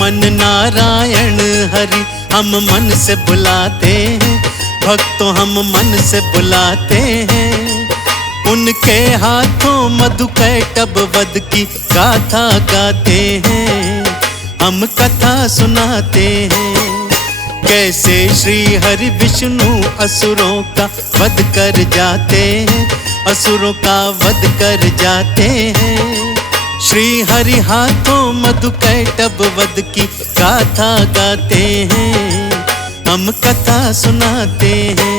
मन नारायण हरि हम मन से बुलाते हैं, भक्तों हम मन से बुलाते हैं। उनके हाथों मधुकैटभ वध की गाथा गाते हैं, हम कथा सुनाते हैं। कैसे श्री हरि विष्णु असुरों का वध कर जाते हैं, असुरों का वध कर जाते हैं। श्री हरि हाथों मधुकैटभ वध की गाथा गाते हैं, हम कथा सुनाते हैं।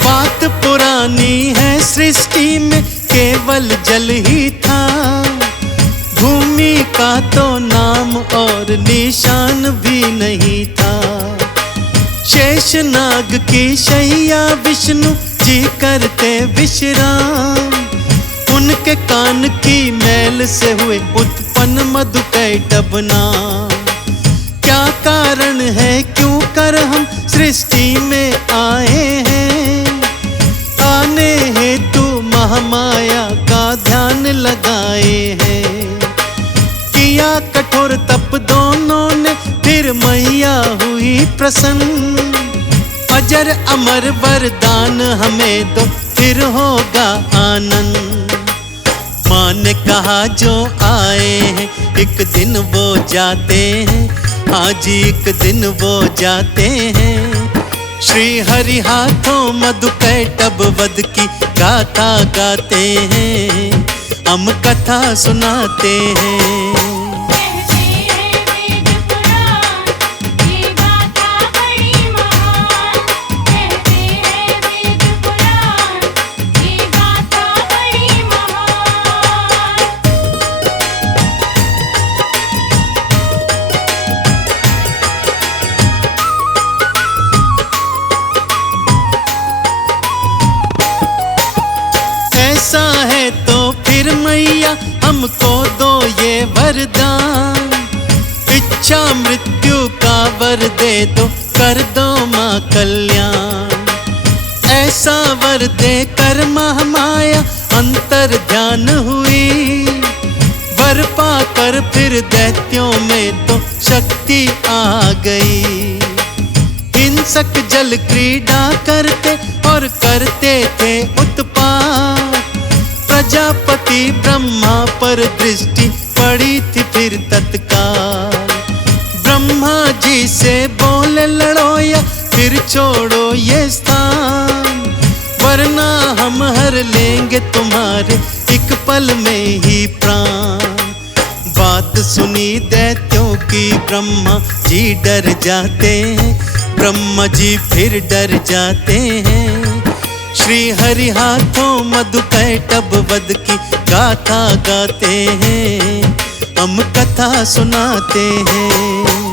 बात पुरानी है सृष्टि में केवल जल ही था, भूमि का तो नाम और निशान भी नहीं था। शेषनाग की शैया विष्णु जी करते विश्राम, उनके कान की मैल से हुए उत्पन्न मधुकैटभ नाम। क्या कारण है क्यों कर हम सृष्टि में आए हैं, आने हेतु महामाया का ध्यान लगाए हैं। किया कठोर तप दोनों ने फिर मैया हुई प्रसन्न, अजर अमर वरदान हमें दो फिर होगा आनंद। माँ ने कहा जो आए हैं एक दिन वो जाते हैं, आज एक दिन वो जाते हैं। श्री हरि हाथों मधुकैटभ वध की गाथा गाते हैं, हम कथा सुनाते हैं। ऐसा है तो फिर मैया हमको दो ये वरदान, इच्छा मृत्यु का वर दे दो, कर दो माँ कल्याण। ऐसा वर दे कर महामाया अंतर ध्यान हुई, वर पाकर फिर दैत्यों में तो शक्ति आ गई। हिंसक जल क्रीड़ा करते और करते थे उत्पात, प्रजापति ब्रह्मा पर दृष्टि पड़ी थी फिर तत्काल। ब्रह्मा जी से बोले लड़ो या फिर छोड़ो ये स्थान, वरना हम हर लेंगे तुम्हारे एक पल में ही प्राण। बात सुनी दैत्यों की ब्रह्मा जी डर जाते हैं, ब्रह्मा जी फिर डर जाते हैं। श्री हरि हाथों मधुकैटभ वध की गाथा गाते हैं, हम कथा सुनाते हैं।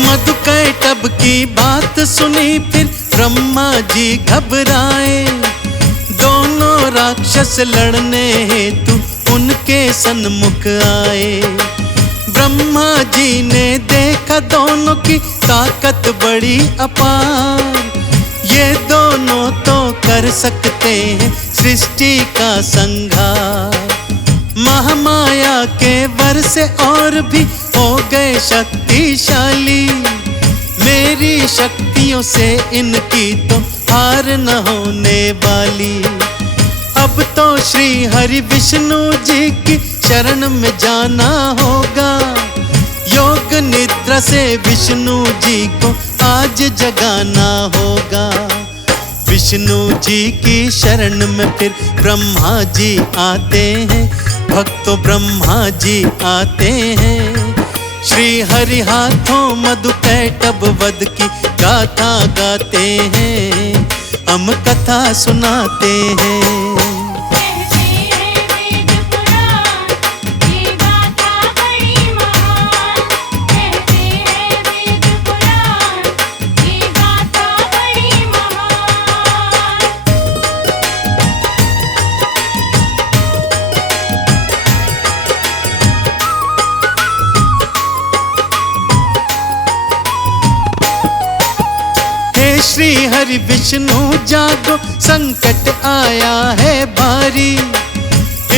मधुकैटभ की बात सुनी फिर ब्रह्मा जी घबराए, दोनों राक्षस लड़ने हेतु उनके सन्मुख आए। ब्रह्मा जी ने देखा दोनों की ताकत बड़ी अपार, ये दोनों तो कर सकते हैं सृष्टि का संहार। महामाया के वर से और भी हो गए शक्तिशाली। मेरी शक्तियों से इनकी तो हार न होने वाली। अब तो श्री हरि विष्णु जी की शरण में जाना होगा। योग निद्रा से विष्णु जी को आज जगाना होगा। विष्णु जी की शरण में फिर ब्रह्मा जी आते हैं, भक्तों ब्रह्मा जी आते हैं। श्री हरि हाथों मधु कैटभ वध की गाथा गाते हैं, हम कथा सुनाते हैं। श्री हरि विष्णु जागो, संकट आया है भारी।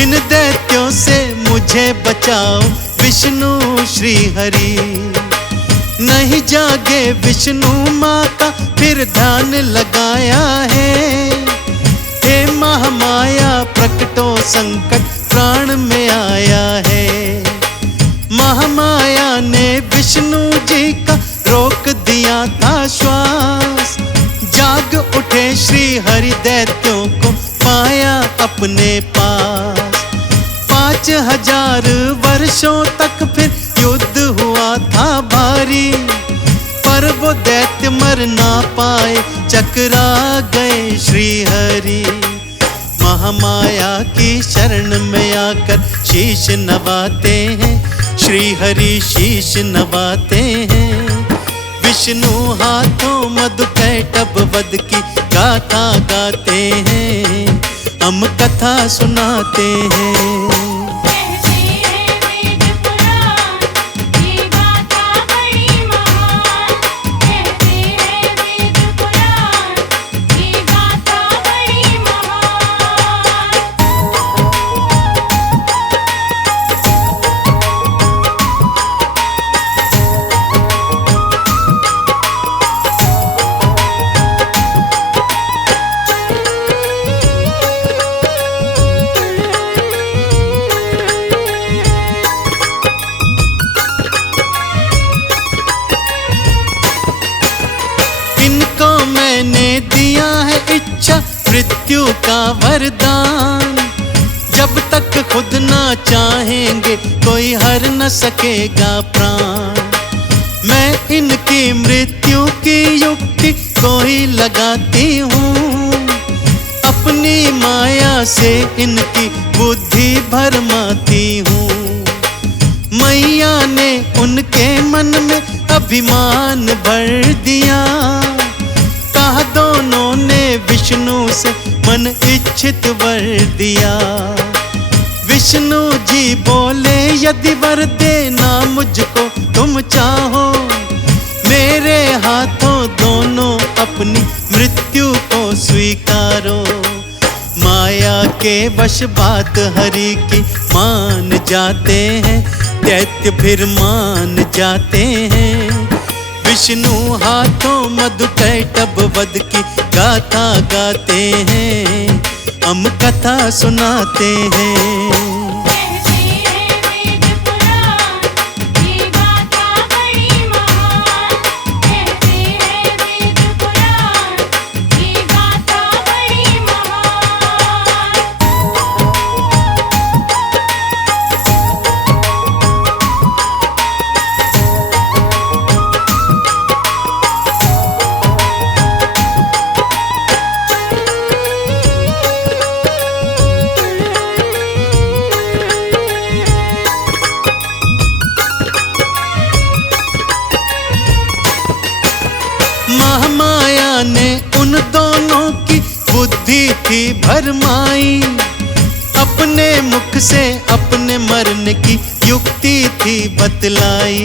इन दैत्यों से मुझे बचाओ विष्णु श्री हरि। नहीं जागे विष्णु माँ का फिर ध्यान लगाया है। हे महामाया प्रकटो संकट प्राण में आया है। महामाया ने विष्णु जी का रोक दिया था श्वास। जाग उठे श्री हरि दैत्यों को पाया अपने पास। 5000 वर्षों तक फिर युद्ध हुआ था भारी, पर वो दैत्य मर ना पाए, चकरा गए श्री हरि। महामाया की शरण में आकर शीश नवाते हैं, श्री हरि शीश नवाते हैं। विष्णु हाथों मधु कैटभ वध की गाथा गाते हैं, हम कथा सुनाते हैं। मैंने दिया है इच्छा मृत्यु का वरदान। जब तक खुद ना चाहेंगे कोई हर न सकेगा प्राण। मैं इनकी मृत्यु की युक्ति को ही लगाती हूँ, अपनी माया से इनकी बुद्धि भरमाती हूँ। मैया ने उनके मन में अभिमान भर दिया, कहा दोनों ने विष्णु से मन इच्छित वर दिया। विष्णु जी बोले यदि वर देना मुझको तुम चाहो, मेरे हाथों दोनों अपनी मृत्यु को स्वीकारो। माया के वश बात हरि की मान जाते हैं, दैत्य फिर मान जाते हैं। विष्णु हाथों मधु कैटभ वध की गाथा गाते हैं, हम कथा सुनाते हैं। महामाया ने उन दोनों की बुद्धि थी भरमाई, अपने मुख से अपने मरने की युक्ति थी बतलाई।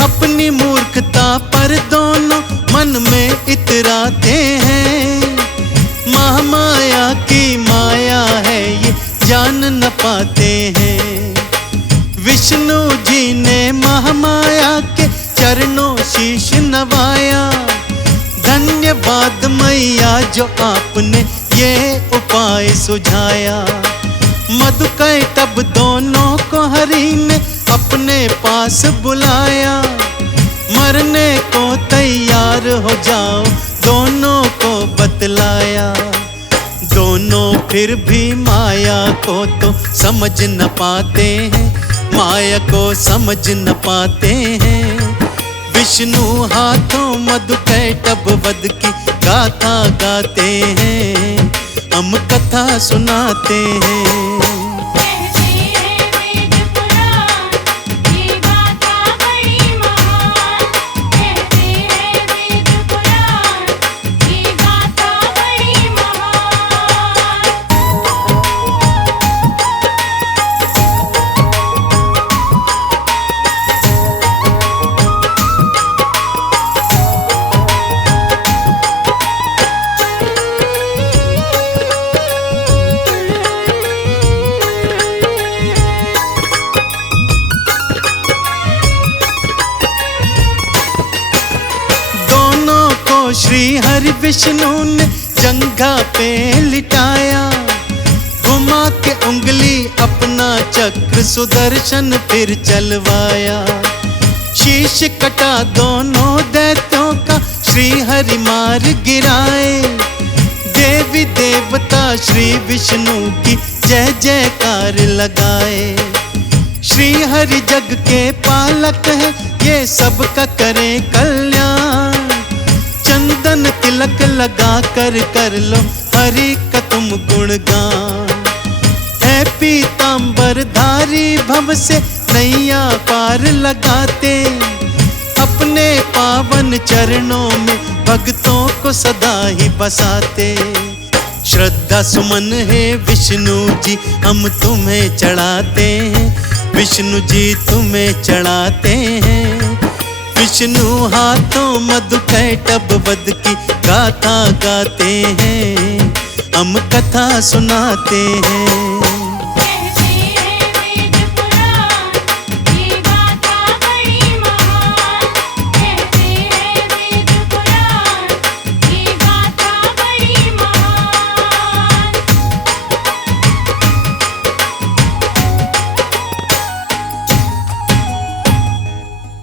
अपनी मूर्खता पर दोनों मन में इतराते हैं, महामाया की माया है ये जान न पाते हैं। विष्णु जी ने महामाया के चरणों शीश नवाया। धन्यवाद मैया जो आपने ये उपाय सुझाया। मधुकैटभ दोनों को हरि ने अपने पास बुलाया। मरने को तैयार हो जाओ दोनों को बतलाया। दोनों फिर भी माया को तो समझ न पाते हैं, माया को समझ न पाते हैं। विष्णु हाथों मधुकैटभ वध की गाथा गाते हैं, हम कथा सुनाते हैं। श्री हरि विष्णु ने जंघा पे लिटाया। घुमा के उंगली अपना चक्र सुदर्शन फिर चलवाया। शीश कटा दोनों दैत्यों का श्री हरि मार गिराए। देवी देवता श्री विष्णु की जय जयकार लगाए। श्री हरि जग के पालक है, ये सबका करे कल्याण। चंदन तिलक लगा कर लो हरि का तुम गुणगान। है पीतांबर धारी भव से नैया पार लगाते। अपने पावन चरणों में भक्तों को सदा ही बसाते। श्रद्धा सुमन है विष्णु जी हम तुम्हें चढ़ाते हैं, विष्णु जी तुम्हें चढ़ाते हैं। विष्णु हाथों मधुकैटभ वध की गाथा गाते हैं, हम कथा सुनाते हैं।